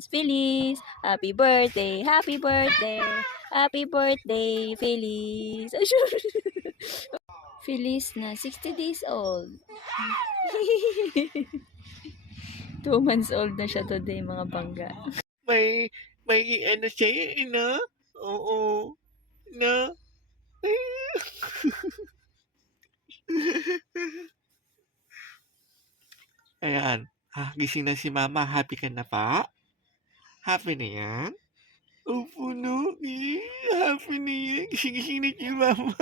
months. Feliz! Happy birthday! Happy birthday! Happy birthday, Feliz! Feliz na 60 days old. 2 months old na siya today, mga bangga. May ano siya, ina? Oo. Na? Ayan. Gising na si mama. Happy ka na pa? Happy na yan? Opo, no? Happy na yan. Gising-gising na si mama.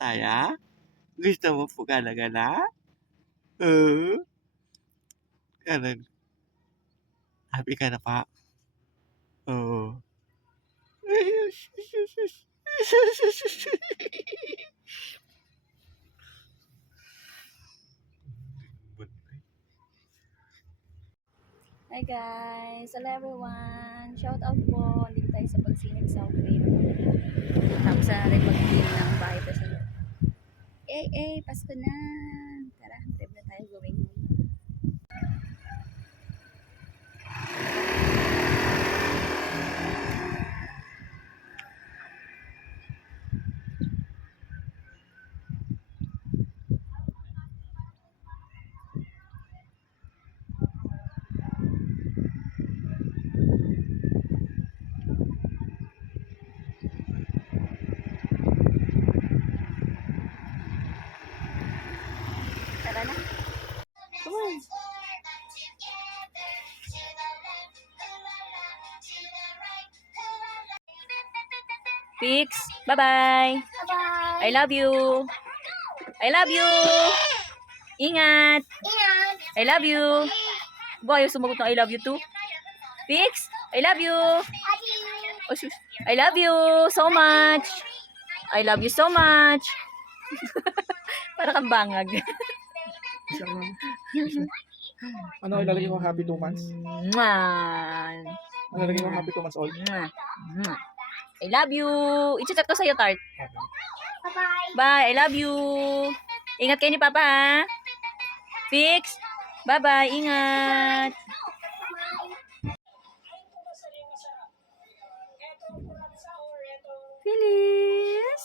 Taya? Gusto mo po gala-gala? Oo. Ano? Happy ka na pa? Oo. Hi guys! Hello everyone! Shout out po! Dito tayo sa Pagsinag South Cream. Tapos na rin mag-clean ng bahay pa sa Pasko na! Tara, trip na tayo going home. Tara na! Come on! Pix, bye-bye! I love you! I love you! Ingat! I love you! Ba, ayaw sumagot ng I love you too? Pix, I love you! Oh, shush. I love you so much! I love you so much! Para kang bangag. Ano ilalagay ko happy 2 months? Mwah! Ano ilalagay ko happy 2 months old? Mwah! Mwah! I love you! I-chat ko sa'yo, Tart. Bye! I love you! Ingat kayo ni Papa, ha? Fix! Bye-bye! Ingat! Feliz!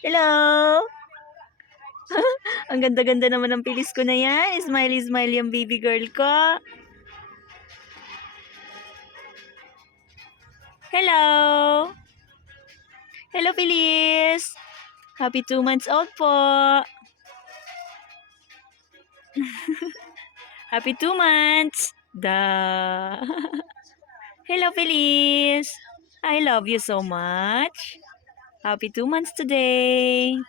Hello! Ang ganda-ganda naman ng pilis ko na yan. Smiley, smiley ang baby girl ko. Hello! Hello, Feliz! Happy 2 months old po! Happy 2 months! Da! Hello, Feliz! I love you so much! Happy 2 months today!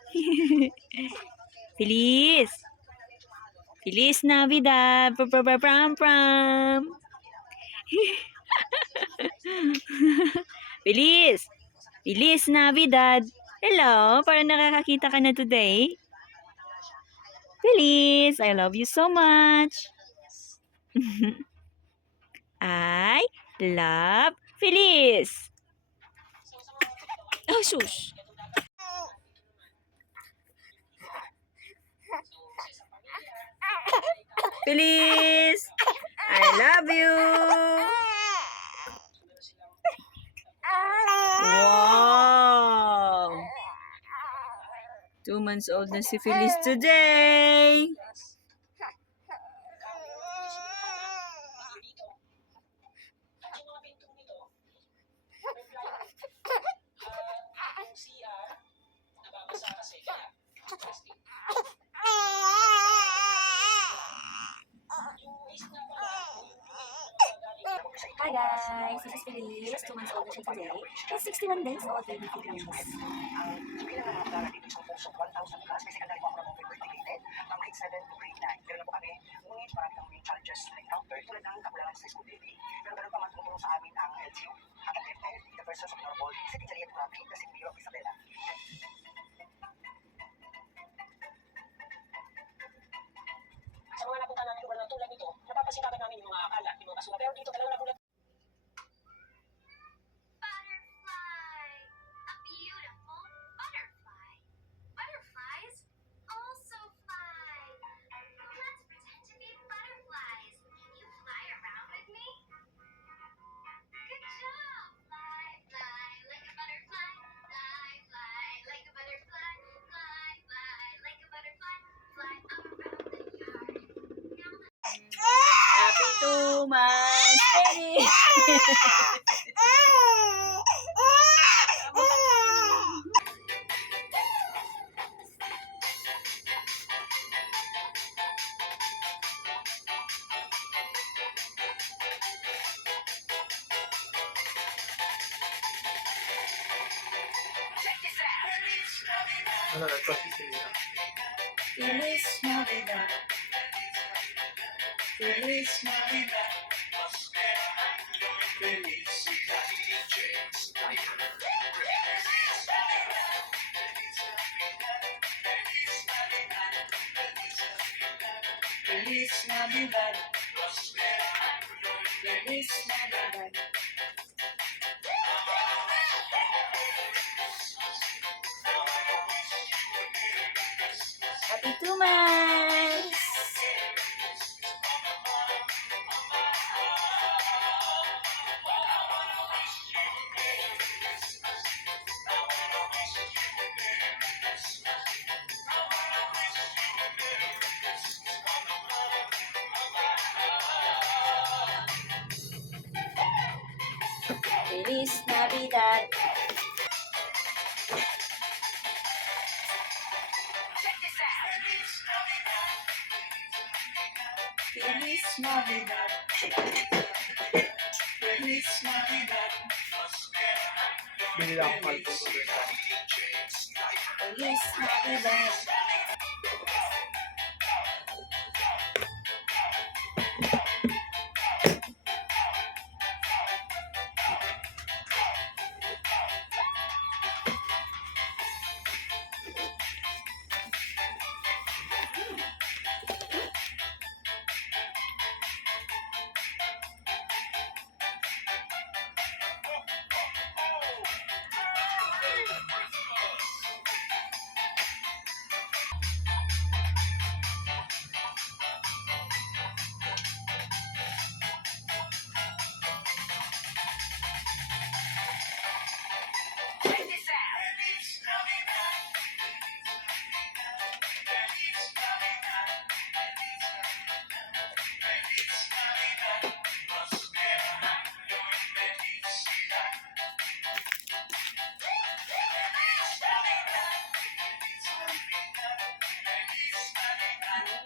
Feliz! Feliz Navidad! Pram! Feliz! Feliz Navidad! Hello! Parang nakakakita ka na today. Feliz! I love you so much! I love Feliz! Oh, shush! Feliz! I love you! Wow! 2 months old na si Feliz today! Hi guys, this is Feliz, 2 months old na siya today. It's 61 days old, baby Feliz. Kailangan dito sa puso 1,000 plus kasi ang dali po ako ng birthday from grade 7 to grade 9. Pero na po kami, ngunit marami kami challenges na encounter tulad ng kakulangan sa school baby. Pero ganun pa man tumutulong sa amin ang LGU, ang LFL, the Persons of Honorable, si Teacher Liet Muraphi, the City of Isabela. Sa mga napunta namin lugar na tulad nito, napapasinabi namin yung mga akala, yung mga basura. Pero dito talagang nagulat. Butterfly, a beautiful butterfly. Butterflies months. Baby! Ano, nagpasisili na. Feliz Navidad. Feliz Navidad. Feliz Navidad. Feliz Navidad. Happy 2 months! Feliz Navidad. Feliz Navidad. Feliz Navidad. Binila akong kalpo ko. Feliz Navidad.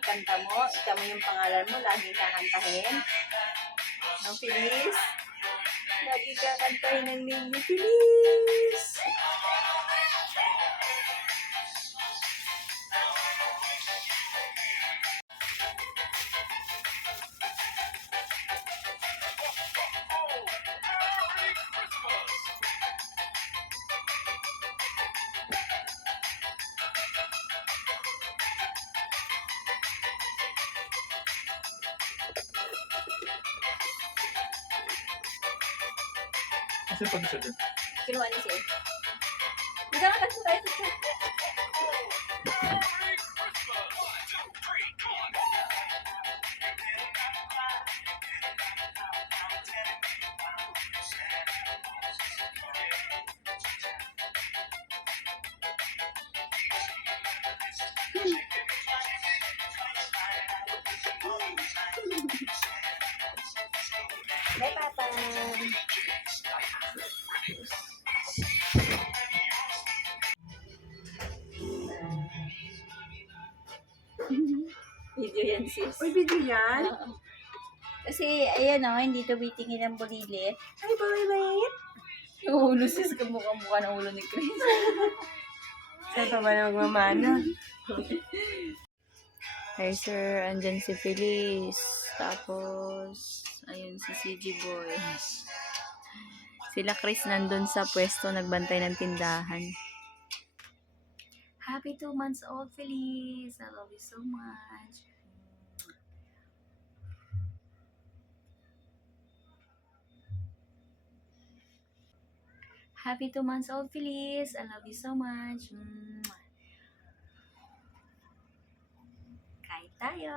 Kanta mo, ikaw mo yung pangalan mo, lagi kakantahin. No, Feliz? Lagi kakantahin ng name ni Feliz. Kasi pag isa dun. Kinuha niya siya. Hindi ka makanta tayo siya. Bye, Papa. Video yan, sis. Uy, video yan? Oo. Kasi, ayan o, hindi tumitingin ang bulilit. Ay, bait. Yung ulo, sis, kamukha ng ulo ni Chris. Saan pa ba na magmamana? Hi, sir. Andyan si Feliz. Tapos, ayun si CG Boy. Sila Chris nandun sa pwesto, nagbantay ng tindahan. Happy 2 months old, Feliz. I love you so much. Happy 2 months old, Feliz. I love you so much. Kain tayo.